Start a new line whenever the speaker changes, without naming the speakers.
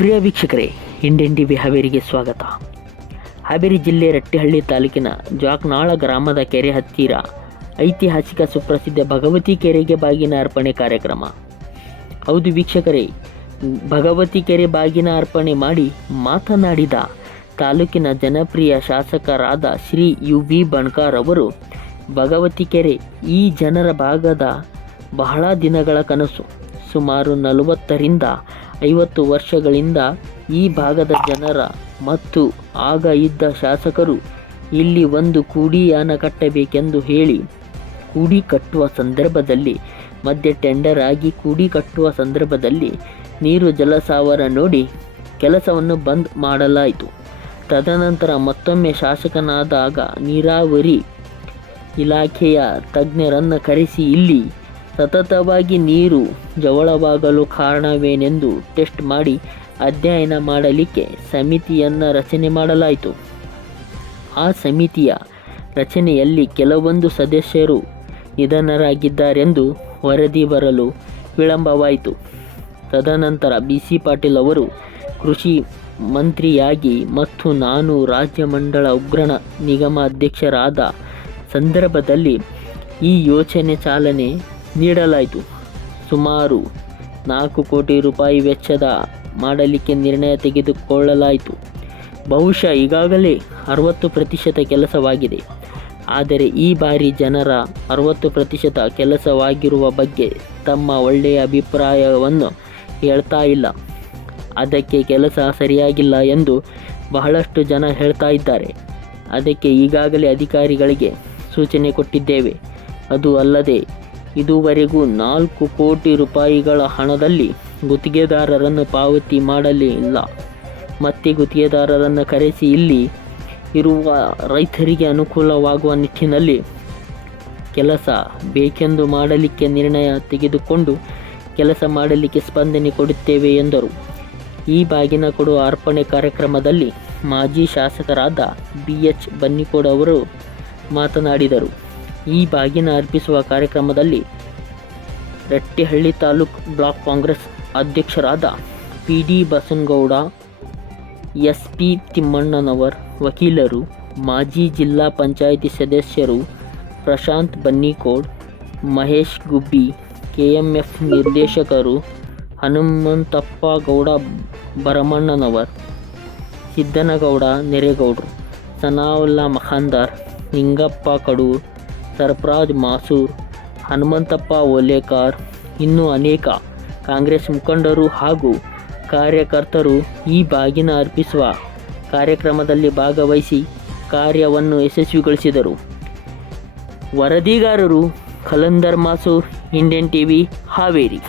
ಪ್ರಿಯ ವೀಕ್ಷಕರೇ, Indian TV ಹಾವೇರಿಗೆ ಸ್ವಾಗತ. ಹಾವೇರಿ ಜಿಲ್ಲೆ ರಟ್ಟಿಹಳ್ಳಿ ತಾಲೂಕಿನ ಜಾಕ್ನಾಳ ಗ್ರಾಮದ ಕೆರೆ ಹತ್ತಿರ ಐತಿಹಾಸಿಕ ಸುಪ್ರಸಿದ್ಧ ಭಗವತಿ ಕೆರೆಗೆ ಬಾಗಿನ ಅರ್ಪಣೆ ಕಾರ್ಯಕ್ರಮ. ಹೌದು ವೀಕ್ಷಕರೇ, ಭಗವತಿ ಕೆರೆ ಬಾಗಿನ ಅರ್ಪಣೆ ಮಾಡಿ ಮಾತನಾಡಿದ ತಾಲೂಕಿನ ಜನಪ್ರಿಯ ಶಾಸಕರಾದ ಶ್ರೀ ಯು ಬಿ ಬಣ್ಕಾರ್ ಅವರು, ಭಗವತಿ ಕೆರೆ ಈ ಜನರ ಭಾಗದ ಬಹಳ ದಿನಗಳ ಕನಸು. ಸುಮಾರು ನಲವತ್ತರಿಂದ ಐವತ್ತು ವರ್ಷಗಳಿಂದ ಈ ಭಾಗದ ಜನರ ಮತ್ತು ಆಗ ಇದ್ದ ಶಾಸಕರು ಇಲ್ಲಿ ಒಂದು ಕೂಡಿಯಾನ ಕಟ್ಟಬೇಕೆಂದು ಹೇಳಿ ಕೂಡಿ ಕಟ್ಟುವ ಸಂದರ್ಭದಲ್ಲಿ, ಮಧ್ಯೆ ಟೆಂಡರ್ ಆಗಿ ಕೂಡಿ ಕಟ್ಟುವ ಸಂದರ್ಭದಲ್ಲಿ ನೀರು ಜಲಸಾವರ ನೋಡಿ ಕೆಲಸವನ್ನು ಬಂದ್ ಮಾಡಲಾಯಿತು. ತದನಂತರ ಮತ್ತೊಮ್ಮೆ ಶಾಸಕನಾದಾಗ ನೀರಾವರಿ ಇಲಾಖೆಯ ತಜ್ಞರನ್ನು ಕರೆಸಿ ಇಲ್ಲಿ ಸತತವಾಗಿ ನೀರು ಜವಳವಾಗಲು ಕಾರಣವೇನೆಂದು ಟೆಸ್ಟ್ ಮಾಡಿ ಅಧ್ಯಯನ ಮಾಡಲಿಕ್ಕೆ ಸಮಿತಿಯನ್ನು ರಚನೆ ಮಾಡಲಾಯಿತು. ಆ ಸಮಿತಿಯ ರಚನೆಯಲ್ಲಿ ಕೆಲವೊಂದು ಸದಸ್ಯರು ನಿಧನರಾಗಿದ್ದಾರೆಂದು ವರದಿ ಬರಲು ವಿಳಂಬವಾಯಿತು. ತದನಂತರ ಬಿ ಸಿ ಪಾಟೀಲ್ ಅವರು ಕೃಷಿ ಮಂತ್ರಿಯಾಗಿ ಮತ್ತು ನಾನು ರಾಜ್ಯ ಮಂಡಳ ಉಗ್ರಣ ನಿಗಮ ಅಧ್ಯಕ್ಷರಾದ ಸಂದರ್ಭದಲ್ಲಿ ಈ ಯೋಚನೆ ಚಾಲನೆ ನೀಡಲಾಯಿತು. ಸುಮಾರು ನಾಲ್ಕು ಕೋಟಿ ರೂಪಾಯಿ ವೆಚ್ಚದ ಮಾಡಲಿಕ್ಕೆ ನಿರ್ಣಯ ತೆಗೆದುಕೊಳ್ಳಲಾಯಿತು. ಬಹುಶಃ ಈಗಾಗಲೇ ಅರವತ್ತು ಪ್ರತಿಶತ ಕೆಲಸವಾಗಿದೆ. ಆದರೆ ಈ ಬಾರಿ ಜನರ ಅರವತ್ತು ಪ್ರತಿಶತ ಕೆಲಸವಾಗಿರುವ ಬಗ್ಗೆ ತಮ್ಮ ಒಳ್ಳೆಯ ಅಭಿಪ್ರಾಯವನ್ನು ಹೇಳ್ತಾ ಇಲ್ಲ. ಅದಕ್ಕೆ ಕೆಲಸ ಸರಿಯಾಗಿಲ್ಲ ಎಂದು ಬಹಳಷ್ಟು ಜನ ಹೇಳ್ತಾ ಇದ್ದಾರೆ. ಅದಕ್ಕೆ ಈಗಾಗಲೇ ಅಧಿಕಾರಿಗಳಿಗೆ ಸೂಚನೆ ಕೊಟ್ಟಿದ್ದೇವೆ. ಅದು ಅಲ್ಲದೆ ಇದುವರೆಗೂ ನಾಲ್ಕು ಕೋಟಿ ರೂಪಾಯಿಗಳ ಹಣದಲ್ಲಿ ಗುತ್ತಿಗೆದಾರರನ್ನು ಪಾವತಿ ಮಾಡಲೇ ಇಲ್ಲ ಮತ್ತೆ ಗುತ್ತಿಗೆದಾರರನ್ನು ಕರೆಸಿ ಇಲ್ಲಿ ಇರುವ ರೈತರಿಗೆ ಅನುಕೂಲವಾಗುವ ನಿಟ್ಟಿನಲ್ಲಿ ಕೆಲಸ ಬೇಕೆಂದು ಮಾಡಲಿಕ್ಕೆ ನಿರ್ಣಯ ತೆಗೆದುಕೊಂಡು ಕೆಲಸ ಮಾಡಲಿಕ್ಕೆ ಸ್ಪಂದನೆ ಕೊಡುತ್ತೇವೆ ಎಂದರು. ಈ ಬಾಗಿನ ಕೊಡುವ ಅರ್ಪಣೆ ಕಾರ್ಯಕ್ರಮದಲ್ಲಿ ಮಾಜಿ ಶಾಸಕರಾದ ಬಿ ಎಚ್ ಬನ್ನಿಕೋಡ್ ಅವರು ಮಾತನಾಡಿದರು. ಈ ಬಾಗಿನ ಅರ್ಪಿಸುವ ಕಾರ್ಯಕ್ರಮದಲ್ಲಿ ರಟ್ಟಿಹಳ್ಳಿ ತಾಲೂಕ್ ಬ್ಲಾಕ್ ಕಾಂಗ್ರೆಸ್ ಅಧ್ಯಕ್ಷರಾದ P D Basanagouda S P Timmannanavar, ವಕೀಲರು, ಮಾಜಿ ಜಿಲ್ಲಾ ಪಂಚಾಯಿತಿ ಸದಸ್ಯರು Prashant Bannikod, Mahesh Gubbi K M F ನಿರ್ದೇಶಕರು ಹನುಮಂತಪ್ಪ ಗೌಡ ಭರಮಣ್ಣನವರ್, ಸಿದ್ದನಗೌಡ ನೆರೆಗೌಡರು ಸನಾವುಲ್ಲಾ ಮಖಾಂದಾರ್, ನಿಂಗಪ್ಪ ಕಡೂರ್ ಸರ್ಫರಾಜ್, ಮಾಸೂರ್, ಹನುಮಂತಪ್ಪ ಓಲೇಕಾರ್ ಇನ್ನೂ ಅನೇಕ ಕಾಂಗ್ರೆಸ್ ಮುಖಂಡರು ಹಾಗೂ ಕಾರ್ಯಕರ್ತರು ಈ ಬಾಗಿನ ಅರ್ಪಿಸುವ ಕಾರ್ಯಕ್ರಮದಲ್ಲಿ ಭಾಗವಹಿಸಿ ಕಾರ್ಯವನ್ನು ಯಶಸ್ವಿಗೊಳಿಸಿದರು. ವರದಿಗಾರರು ಖಲಂದರ್ ಮಾಸೂರ್, ಇಂಡಿಯನ್ ಟಿವಿ, ಹಾವೇರಿ.